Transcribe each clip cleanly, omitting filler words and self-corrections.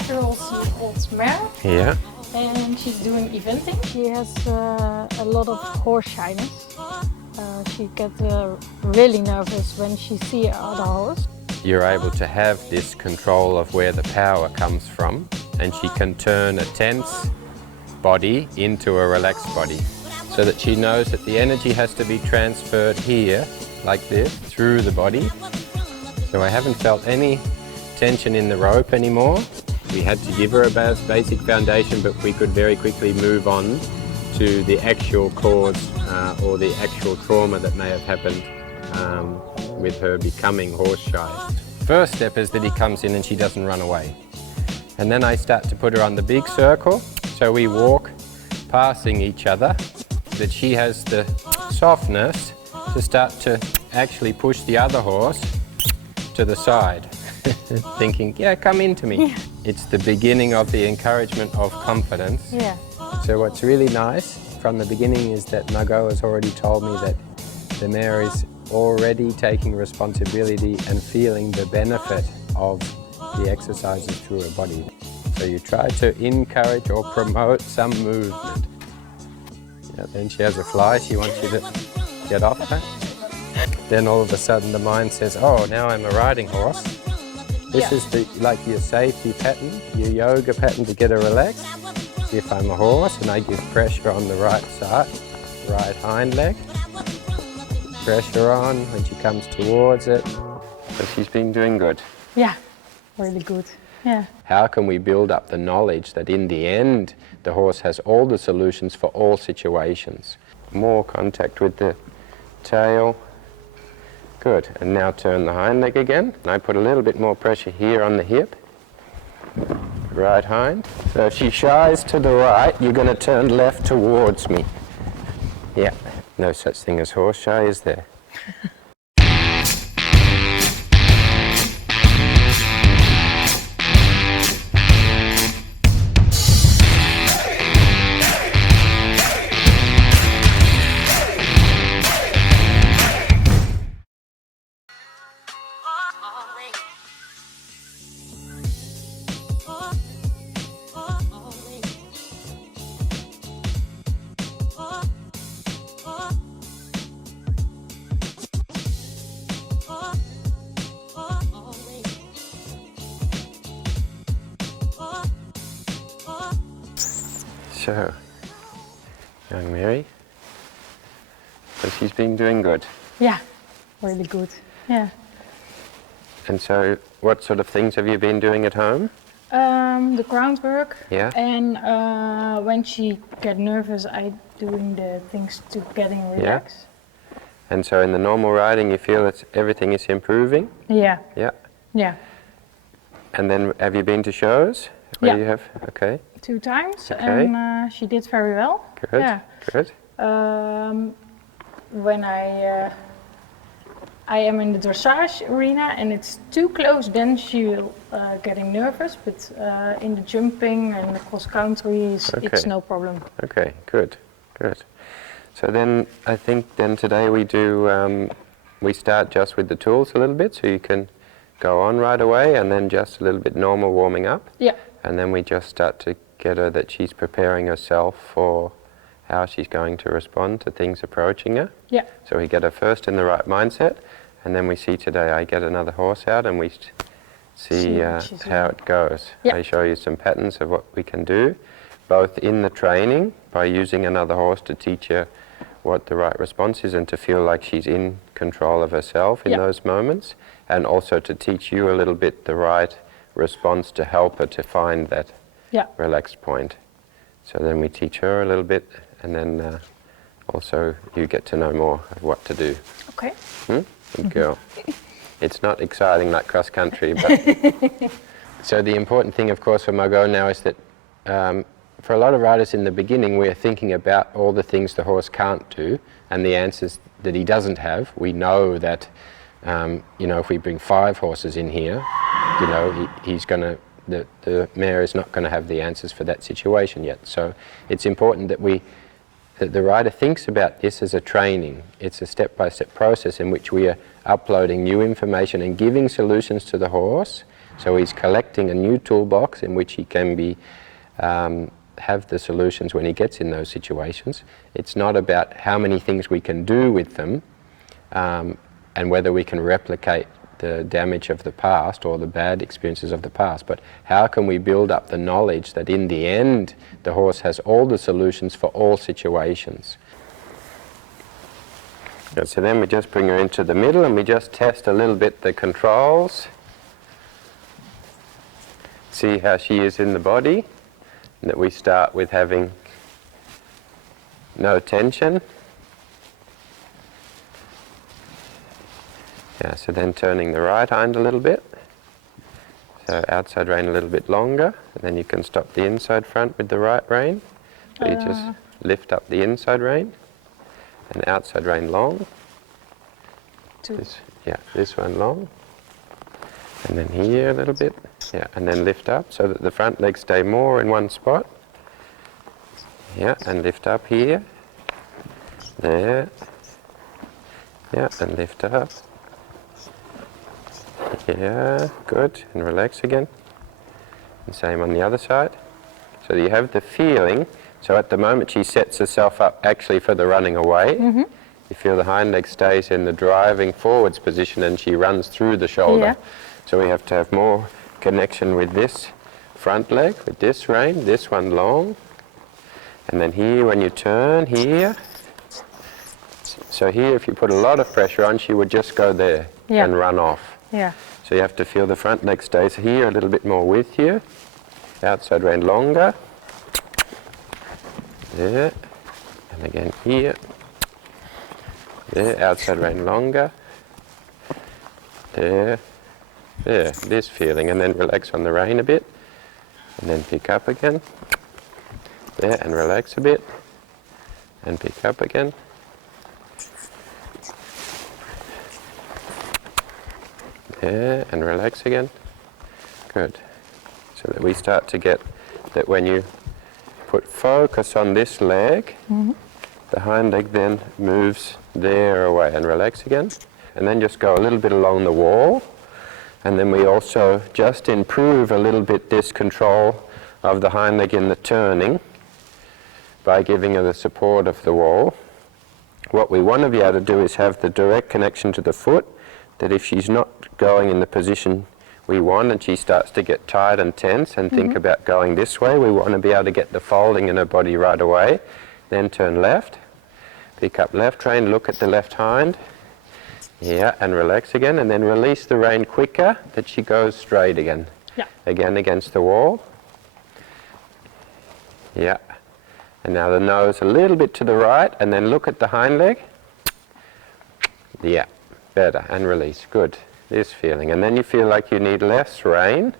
5-year-old mare. Yeah. And she's doing eventing. She has a lot of horse shyness. She gets really nervous when she sees other horse. You're able to have this control of where the power comes from, and she can turn a tense body into a relaxed body, so that she knows that the energy has to be transferred here, like this, through the body. So I haven't felt any tension in the rope anymore. We had to give her a basic foundation, but we could very quickly move on to the actual cause or the actual trauma that may have happened with her becoming horse shy. First step is that he comes in and she doesn't run away. And then I start to put her on the big circle, so we walk passing each other, that she has the softness to start to actually push the other horse to the side, thinking, yeah, come into me. Yeah. It's the beginning of the encouragement of confidence. Yeah. So what's really nice from the beginning is that Margo has already told me that the mare is already taking responsibility and feeling the benefit of the exercises through her body. So you try to encourage or promote some movement. Yeah, then she has a fly, she wants you to get off her. Then all of a sudden the mind says, oh, now I'm a riding horse. This is like your safety pattern, your yoga pattern to get her relaxed. If I'm a horse and I give pressure on the right side, right hind leg, pressure on when she comes towards it. So she's been doing good. Yeah, really good. Yeah. How can we build up the knowledge that in the end the horse has all the solutions for all situations? More contact with the tail. Good, and now turn the hind leg again. And I put a little bit more pressure here on the hip. Right hind. So if she shies to the right, you're going to turn left towards me. Yeah, no such thing as horse shy, is there? So, young Mary, so she's been doing good. Yeah, really good. Yeah. And so, what sort of things have you been doing at home? The groundwork. Yeah. And when she get nervous, I doing the things to getting relaxed. Yeah. And so, in the normal riding, you feel that everything is improving? Yeah. Yeah. Yeah. And then, have you been to shows? Where you have? Okay. 2 times, okay. And she did very well. Good. Yeah. Good. When I am in the dressage arena and it's too close, then she will getting nervous. But in the jumping and the cross country, it's no problem. Okay. Good. Good. So then I think then today we do we start just with the tools a little bit, so you can go on right away, and then just a little bit normal warming up. Yeah. And then we just start to get her that she's preparing herself for how she's going to respond to things approaching her. Yeah. So we get her first in the right mindset, and then we see today I get another horse out and we see how it goes. Yeah. I show you some patterns of what we can do, both in the training by using another horse to teach her what the right response is and to feel like she's in control of herself in those moments, and also to teach you a little bit the right response to help her to find that relaxed point. So then we teach her a little bit, and then also you get to know more of what to do. Okay. Good girl. It's not exciting like cross country, but so the important thing, of course, for Margo now is that for a lot of riders in the beginning, we're thinking about all the things the horse can't do and the answers that he doesn't have. We know that, if we bring 5 horses in here, he's going to, the mare is not going to have the answers for that situation yet. So it's important that that the rider thinks about this as a training. It's a step-by-step process in which we are uploading new information and giving solutions to the horse So he's collecting a new toolbox in which he can be have the solutions when he gets in those situations. It's not about how many things we can do with them and whether we can replicate the damage of the past or the bad experiences of the past, but how can we build up the knowledge that in the end the horse has all the solutions for all situations. And so then we just bring her into the middle and we just test a little bit the controls. See how she is in the body, and that we start with having no tension. Yeah, so then turning the right hind a little bit. So outside rein a little bit longer, and then you can stop the inside front with the right rein. So you just lift up the inside rein, and outside rein long. This one long. And then here a little bit. Yeah, and then lift up so that the front legs stay more in one spot. Yeah, and lift up here. There. Yeah, and lift up. Yeah, good. And relax again. And same on the other side. So you have the feeling. So at the moment she sets herself up actually for the running away. Mm-hmm. You feel the hind leg stays in the driving forwards position and she runs through the shoulder. Yeah. So we have to have more connection with this front leg, with this rein, this one long. And then here when you turn, here. So here if you put a lot of pressure on, she would just go there and run off. Yeah. So you have to feel the front leg stays here a little bit more with you. Outside rein longer. There. And again here. There, outside rein longer. There. There, this feeling, and then relax on the rein a bit, and then pick up again. There, and relax a bit, and pick up again. There, and relax again. Good. So that we start to get that when you put focus on this leg, the hind leg then moves there away, and relax again. And then just go a little bit along the wall. And then we also just improve a little bit this control of the hind leg in the turning by giving her the support of the wall. What we want to be able to do is have the direct connection to the foot, that if she's not going in the position we want and she starts to get tight and tense and think about going this way, we want to be able to get the folding in her body right away. Then turn left, pick up left rein, look at the left hind. Yeah, and relax again, and then release the rein quicker, that she goes straight again. Yeah. Again against the wall. Yeah. And now the nose a little bit to the right, and then look at the hind leg. Yeah, better, and release. Good. This feeling. And then you feel like you need less rein.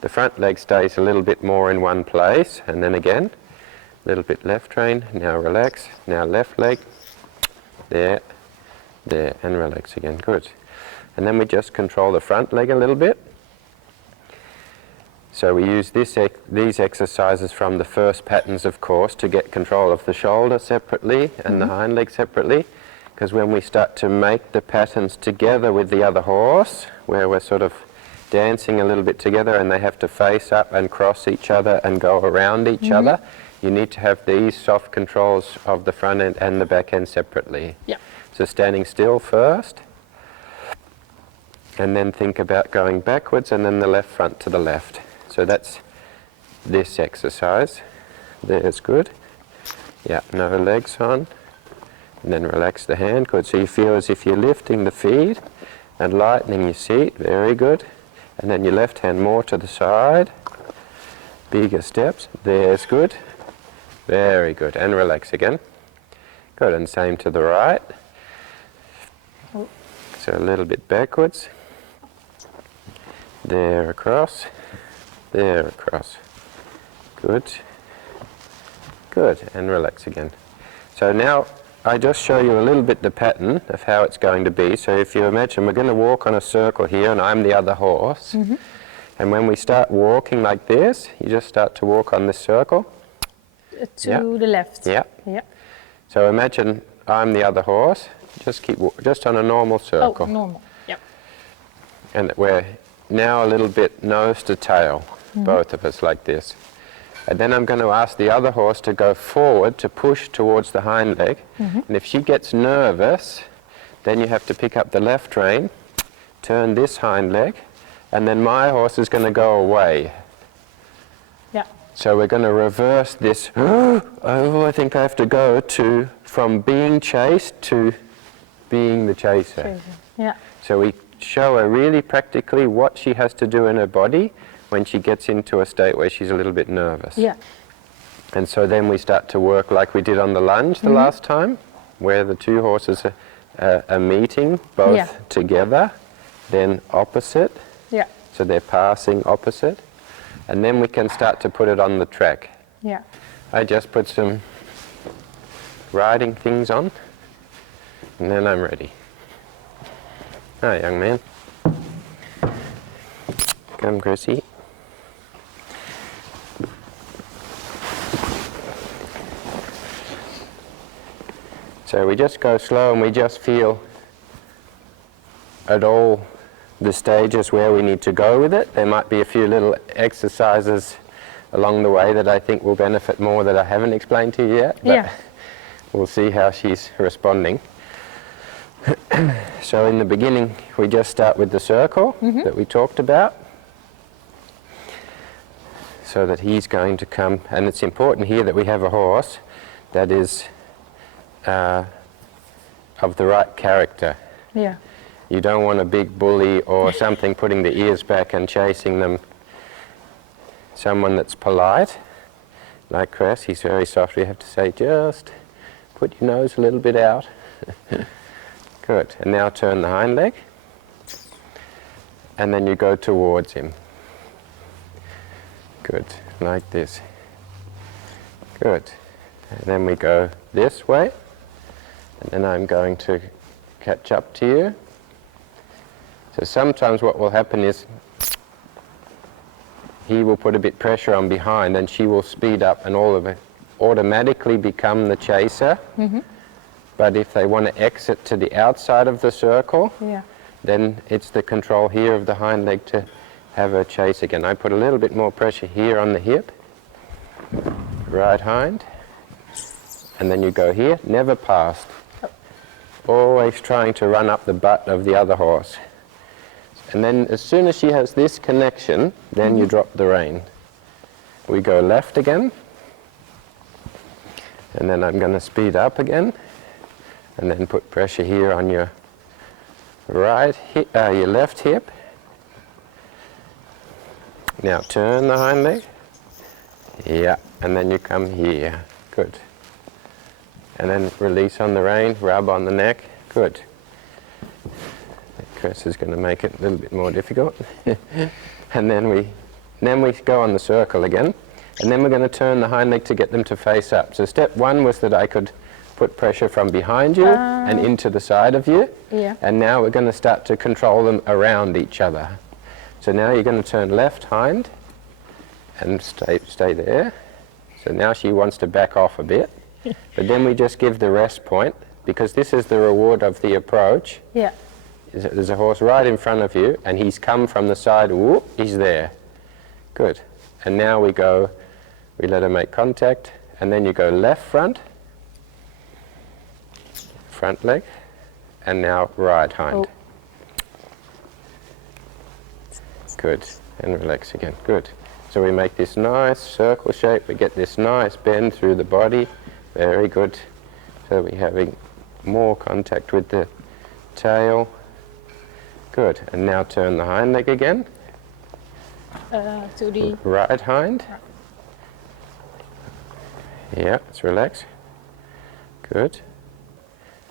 The front leg stays a little bit more in one place, and then again, a little bit left rein. Now relax. Now left leg. There. There, and relax again. Good. And then we just control the front leg a little bit. So we use these exercises from the first patterns, of course, to get control of the shoulder separately and the hind leg separately. Because when we start to make the patterns together with the other horse, where we're sort of dancing a little bit together and they have to face up and cross each other and go around each other, you need to have these soft controls of the front end and the back end separately. Yeah. So standing still first, and then think about going backwards and then the left front to the left. So that's this exercise. There's good. Yeah, no legs on. And then relax the hand. Good. So you feel as if you're lifting the feet and lightening your seat. Very good. And then your left hand more to the side. Bigger steps. There's good. Very good. And relax again. Good. And same to the right. So a little bit backwards. There across. There across. Good. Good. And relax again. So now I just show you a little bit the pattern of how it's going to be. So if you imagine we're going to walk on a circle here and I'm the other horse. And when we start walking like this, you just start to walk on this circle. To the left. Yeah. So imagine I'm the other horse. Just keep just on a normal circle. Oh, normal. Yeah. And we're now a little bit nose to tail, both of us like this. And then I'm going to ask the other horse to go forward to push towards the hind leg. And if she gets nervous, then you have to pick up the left rein, turn this hind leg, and then my horse is going to go away. Yeah. So we're going to reverse this. Oh, I think I have to go to from being chased to being the chaser. Yeah. So we show her really practically what she has to do in her body when she gets into a state where she's a little bit nervous. Yeah. And so then we start to work like we did on the lunge the last time, where the two horses are meeting both together, then opposite. Yeah. So they're passing opposite. And then we can start to put it on the track. Yeah. I just put some riding things on, and then I'm ready. Hi, young man. Come, Chrissy. So we just go slow and we just feel at all the stages where we need to go with it. There might be a few little exercises along the way that I think will benefit more that I haven't explained to you yet, but we'll see how she's responding. So in the beginning we just start with the circle that we talked about, so that he's going to come, and it's important here that we have a horse that is of the right character. Yeah. You don't want a big bully or something putting the ears back and chasing them. Someone that's polite, like Chris, he's very soft. We have to say, just put your nose a little bit out. Good. And now turn the hind leg. And then you go towards him. Good. Like this. Good. And then we go this way. And then I'm going to catch up to you. So sometimes what will happen is he will put a bit pressure on behind and she will speed up and all of it automatically become the chaser. But if they want to exit to the outside of the circle, then it's the control here of the hind leg to have a chase again. I put a little bit more pressure here on the hip, right hind, and then you go here, never past. Always trying to run up the butt of the other horse. And then as soon as she has this connection, then you drop the rein. We go left again, and then I'm going to speed up again, and then put pressure here on your right hip, your left hip. Now turn the hind leg. Yeah, and then you come here. Good. And then release on the rein, rub on the neck. Good. Chris is going to make it a little bit more difficult. And then we go on the circle again. And then we're going to turn the hind leg to get them to face up. So step one was that I could put pressure from behind you and into the side of you. Yeah. And now we're going to start to control them around each other. So now you're going to turn left hind and stay there. So now she wants to back off a bit. But then we just give the rest point, because this is the reward of the approach. Yeah. There's a horse right in front of you, and he's come from the side, whoop, he's there. Good. And now we let her make contact, and then you go left front leg, and now right hind. Good. And relax again. Good. So we make this nice circle shape, we get this nice bend through the body. Very good. So we're having more contact with the tail. Good. And now turn the hind leg again. To the right hind. Yeah, let's relax. Good.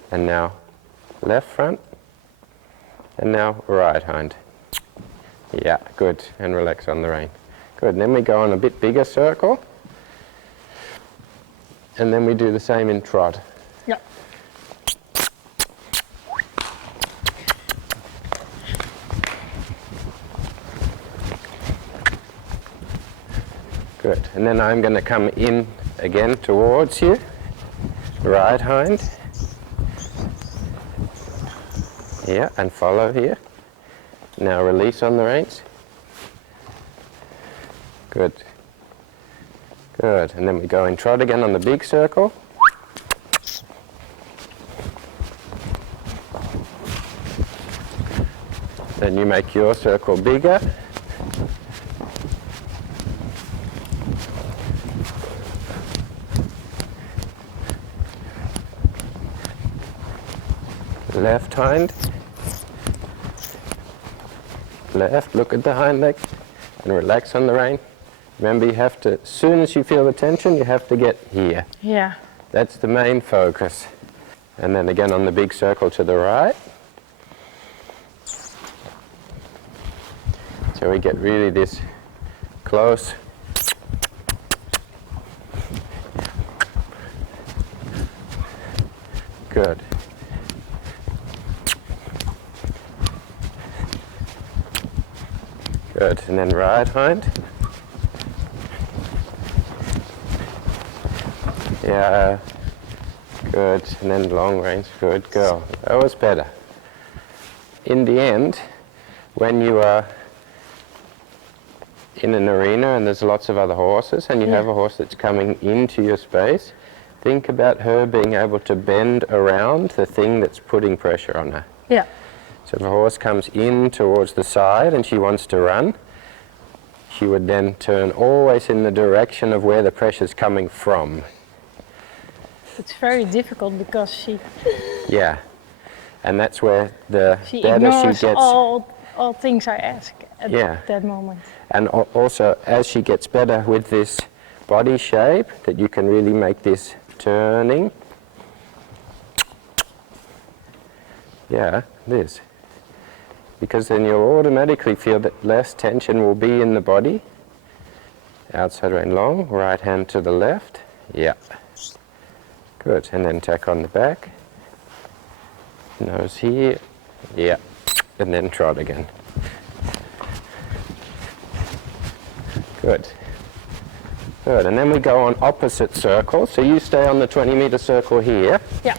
And now left front. And now right hind. Yeah, good. And relax on the rein. Good. And then we go on a bit bigger circle. And then we do the same in trot. Yeah. Good. And then I'm going to come in again towards you. Right hind. Yeah, and follow here. Now release on the reins. Good. Good. And then we go in trot again on the big circle. Then you make your circle bigger. Left hind. Left, look at the hind leg and relax on the rein. Remember, you have to, as soon as you feel the tension, you have to get here. Yeah. That's the main focus. And then again on the big circle to the right. So we get really this close. Good. Good, and then right hind. Yeah, good, and then long range, good girl. That was better. In the end, when you are in an arena and there's lots of other horses and you have a horse that's coming into your space, think about her being able to bend around the thing that's putting pressure on her. Yeah. So if a horse comes in towards the side and she wants to run, she would then turn always in the direction of where the pressure's coming from. It's very difficult because she Yeah, and that's where the she better ignores she gets. all things I ask at that moment. And also, as she gets better with this body shape, that you can really make this turning. Yeah, this. Because then you'll automatically feel that less tension will be in the body. Outside rein long, right hand to the left. Yeah. Good, and then tack on the back. Nose here. Yeah. And then trot again. Good. Good, and then we go on opposite circles. So you stay on the 20-meter circle here. Yeah.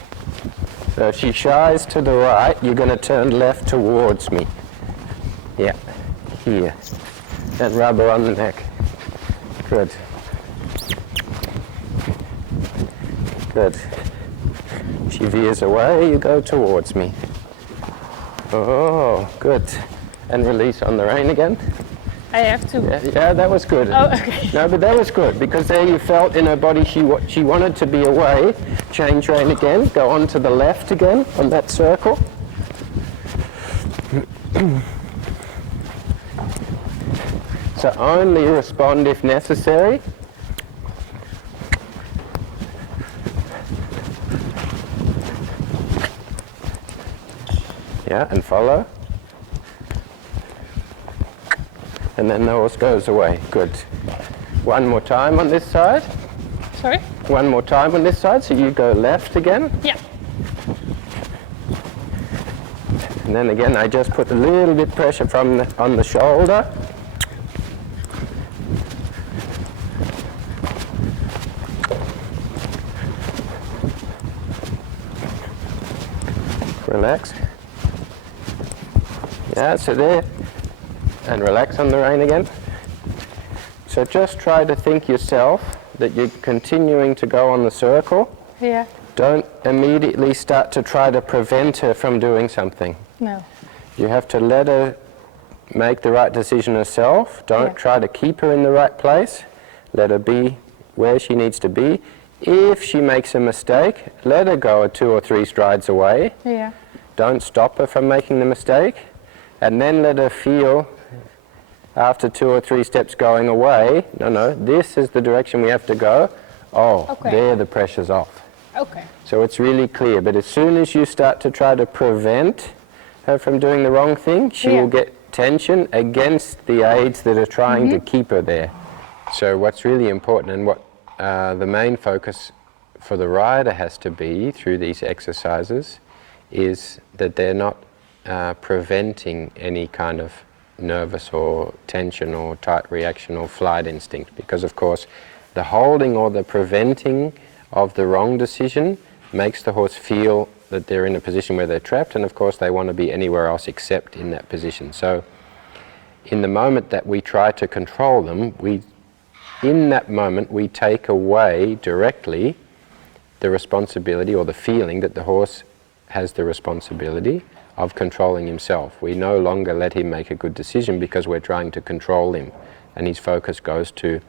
So if she shies to the right, you're going to turn left towards me. Yeah, here. And rub her on the neck. Good. Good. She veers away, you go towards me. Oh, good. And release on the rein again. I have to. Yeah, that was good. Oh, okay. No, but that was good because there you felt in her body she wanted to be away. Change rein again. Go on to the left again on that circle. So only respond if necessary. Yeah, and follow. And then the horse goes away. Good. One more time on this side. Sorry? One more time on this side, so you go left again. Yeah. And then again, I just put a little bit pressure on the shoulder. Relax. Yeah, so there. And relax on the rein again. So just try to think yourself that you're continuing to go on the circle. Yeah. Don't immediately start to try to prevent her from doing something. No. You have to let her make the right decision herself. Don't try to keep her in the right place. Let her be where she needs to be. If she makes a mistake, let her go 2 or 3 strides away. Yeah. Don't stop her from making the mistake. And then let her feel, after 2 or 3 steps going away, no, this is the direction we have to go. Oh, Okay. there the pressure's off. Okay. So it's really clear. But as soon as you start to try to prevent her from doing the wrong thing, she will get tension against the aids that are trying to keep her there. So what's really important and what the main focus for the rider has to be through these exercises is that they're not preventing any kind of nervous or tension or tight reaction or flight instinct, because of course the holding or the preventing of the wrong decision makes the horse feel that they're in a position where they're trapped, and of course they want to be anywhere else except in that position. So in the moment that we try to control them, in that moment we take away directly the responsibility or the feeling that the horse has the responsibility of controlling himself. We no longer let him make a good decision because we're trying to control him, and his focus goes to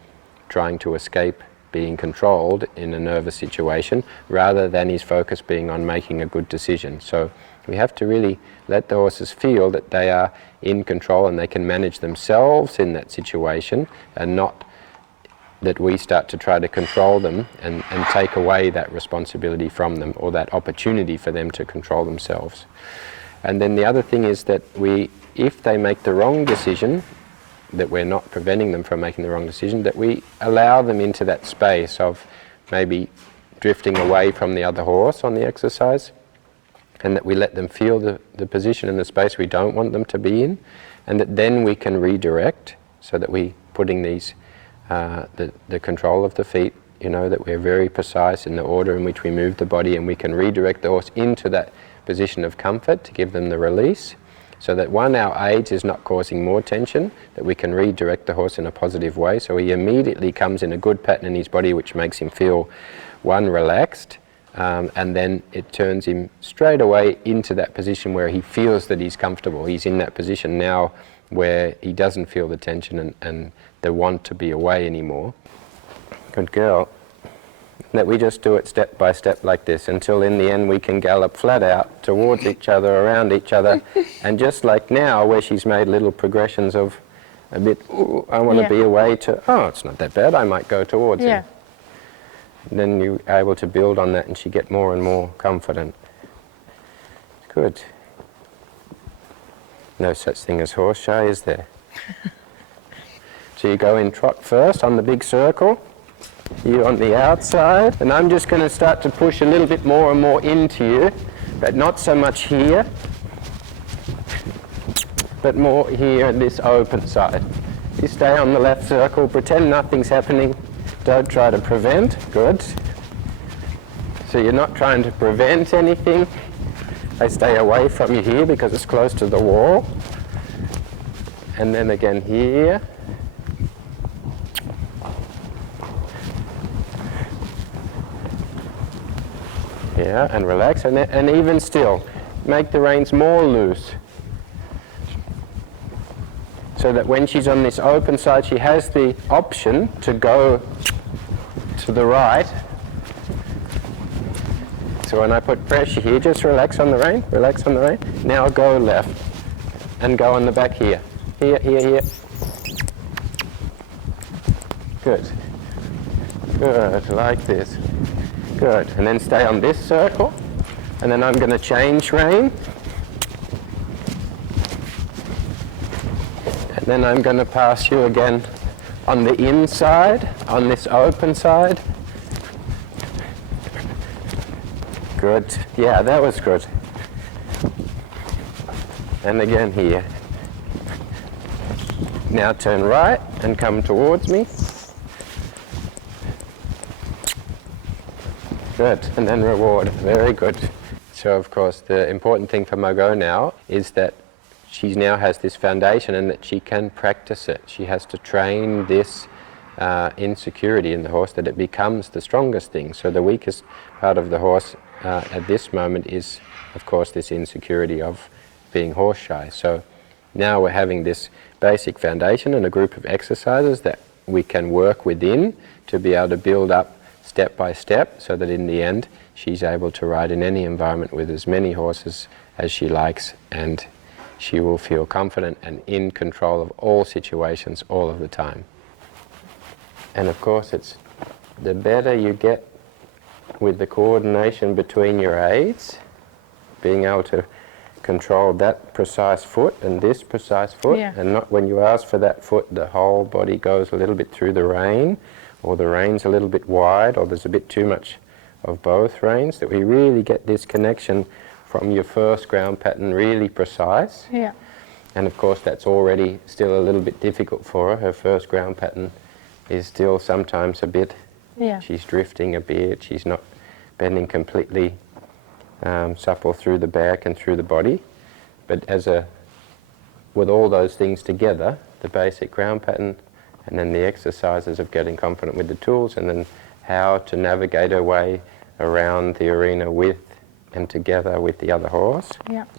trying to escape being controlled in a nervous situation rather than his focus being on making a good decision. So we have to really let the horses feel that they are in control and they can manage themselves in that situation, and not that we start to try to control them and take away that responsibility from them, or that opportunity for them to control themselves. And then the other thing is that if they make the wrong decision, that we're not preventing them from making the wrong decision, that we allow them into that space of maybe drifting away from the other horse on the exercise, and that we let them feel the position and the space we don't want them to be in, and that then we can redirect, so that we putting these the control of the feet, that we're very precise in the order in which we move the body, and we can redirect the horse into that position of comfort to give them the release, so that our age is not causing more tension, that we can redirect the horse in a positive way, so he immediately comes in a good pattern in his body which makes him feel, relaxed, and then it turns him straight away into that position where he feels that he's comfortable. He's in that position now where he doesn't feel the tension and the want to be away anymore. Good girl. That we just do it step by step like this until in the end we can gallop flat out towards each other, around each other, and just like now where she's made little progressions of a bit, I want to be away, to, it's not that bad, I might go towards him. And then you're able to build on that and she get more and more confident. Good. No such thing as horse shy, is there? So you go in trot first on the big circle, you on the outside, and I'm just going to start to push a little bit more and more into you, but not so much here, but more here at this open side. You stay on the left circle, pretend nothing's happening, don't try to prevent. Good. So you're not trying to prevent anything. I stay away from you here because it's close to the wall. And then again here. Yeah, and relax, and even still, make the reins more loose. So that when she's on this open side, she has the option to go to the right. So when I put pressure here, just relax on the rein, relax on the rein. Now go left, and go on the back here. Here, here, here. Good. Good, like this. Good, and then stay on this circle, and then I'm going to change rein. And then I'm going to pass you again on the inside, on this open side. Good, yeah, that was good. And again here. Now turn right and come towards me. Good, and then reward, very good. So of course the important thing for Margo now is that she now has this foundation and that she can practice it. She has to train this insecurity in the horse, that it becomes the strongest thing. So the weakest part of the horse at this moment is of course this insecurity of being horse shy. So now we're having this basic foundation and a group of exercises that we can work within to be able to build up step by step, so that in the end she's able to ride in any environment with as many horses as she likes, and she will feel confident and in control of all situations all of the time. And of course it's the better you get with the coordination between your aids, being able to control that precise foot and this precise foot, and not when you ask for that foot the whole body goes a little bit through the rein, or the reins a little bit wide, or there's a bit too much of both reins, that we really get this connection from your first ground pattern really precise. Yeah. And of course that's already still a little bit difficult for her. Her first ground pattern is still sometimes a bit, she's drifting a bit, she's not bending completely supple through the back and through the body. But with all those things together, the basic ground pattern, and then the exercises of getting confident with the tools, and then how to navigate her way around the arena with and together with the other horse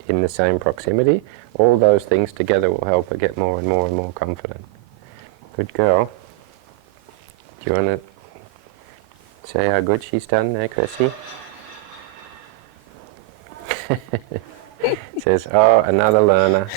in the same proximity, all those things together will help her get more and more and more confident. Good girl. Do you want to say how good she's done there, Chrissy? Says, oh, another learner.